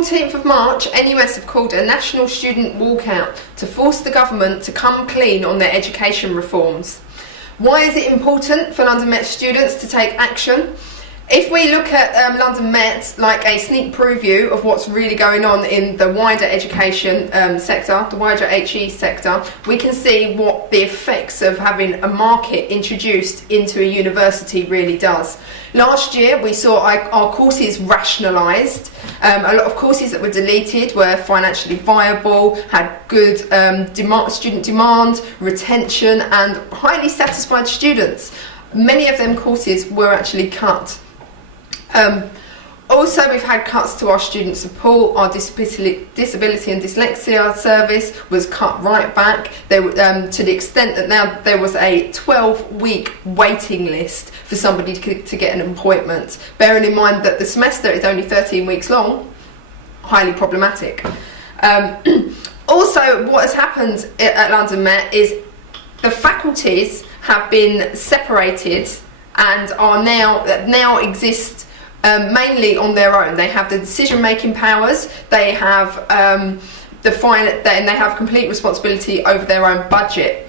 14th of March, NUS have called a National Student Walkout to force the government to come clean on their education reforms. Why is it important for London Met students to take action? If we look at London Met, like a sneak preview of what's really going on in the wider education sector, the wider HE sector, we can see what the effects of having a market introduced into a university really does. Last year we saw our courses rationalised. A lot of courses that were deleted were financially viable, had good student demand, retention and highly satisfied students. Many of them courses were actually cut. Also, we've had cuts to our student support. Our disability and dyslexia service was cut right back, to the extent that now there was a 12-week waiting list for somebody to get an appointment. Bearing in mind that the semester is only 13 weeks long, highly problematic. Also, what has happened at London Met is the faculties have been separated and are now exist mainly on their own. They have the decision-making powers. They have and they have complete responsibility over their own budget.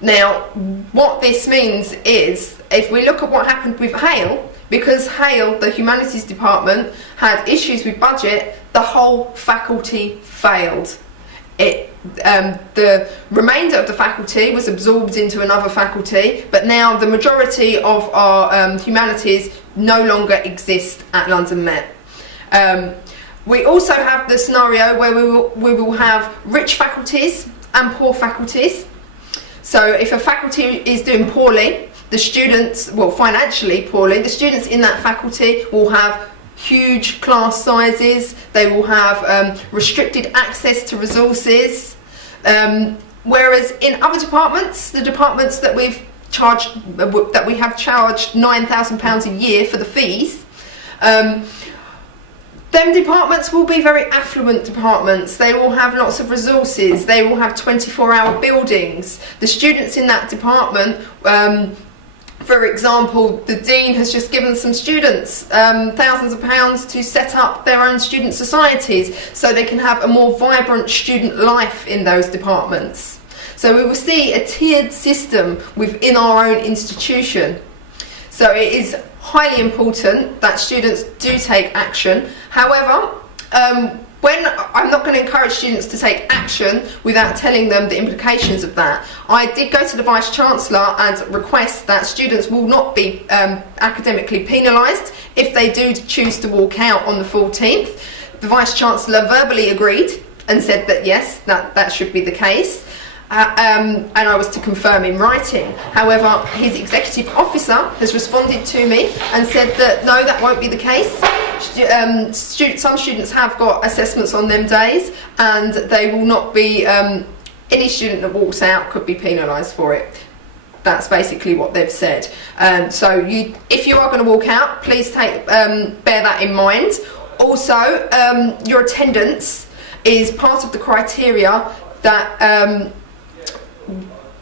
Now, what this means is, if we look at what happened with Hale, because Hale, the humanities department, had issues with budget, the whole faculty failed. The remainder of the faculty was absorbed into another faculty, but now the majority of our humanities no longer exist at London Met. We also have the scenario where we will have rich faculties and poor faculties. So if a faculty is doing poorly, the students, well, financially poorly, the students in that faculty will have huge class sizes. They will have restricted access to resources, whereas in other departments, the departments that we have charged £9,000 a year for the fees, them departments will be very affluent departments. They will have lots of resources. They will have 24-hour buildings. The students in that department, for example, the Dean has just given some students thousands of pounds to set up their own student societies so they can have a more vibrant student life in those departments. So we will see a tiered system within our own institution. So it is highly important that students do take action. However, when I'm not going to encourage students to take action without telling them the implications of that. I did go to the Vice-Chancellor and request that students will not be academically penalised if they do choose to walk out on the 14th. The Vice-Chancellor verbally agreed and said that yes, that should be the case. And I was to confirm in writing. However, his executive officer has responded to me and said that no, that won't be the case. Some students have got assessments on them days, and they will not be, any student that walks out could be penalised for it. That's basically what they've said. So if you are going to walk out, please bear that in mind. Also, your attendance is part of the criteria that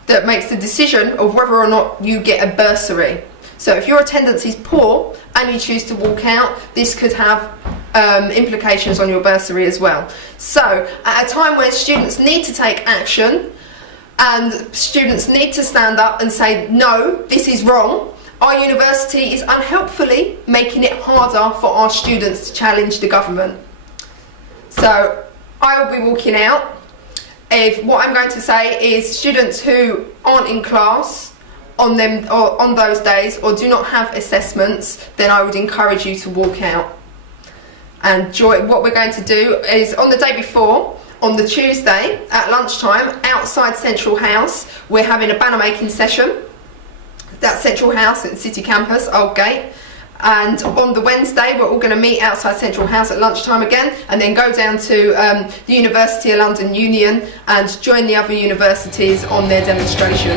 that makes the decision of whether or not you get a bursary. So if your attendance is poor and you choose to walk out, this could have implications on your bursary as well. So at a time where students need to take action and students need to stand up and say, no, this is wrong, our university is unhelpfully making it harder for our students to challenge the government. So I will be walking out. What I'm going to say is students who aren't in class on those days or do not have assessments, then I would encourage you to walk out. And what we're going to do is on the day before, on the Tuesday at lunchtime, outside Central House, we're having a banner making session. That's Central House at City Campus, Old Gate. And on the Wednesday, we're all going to meet outside Central House at lunchtime again, and then go down to the University of London Union and join the other universities on their demonstration.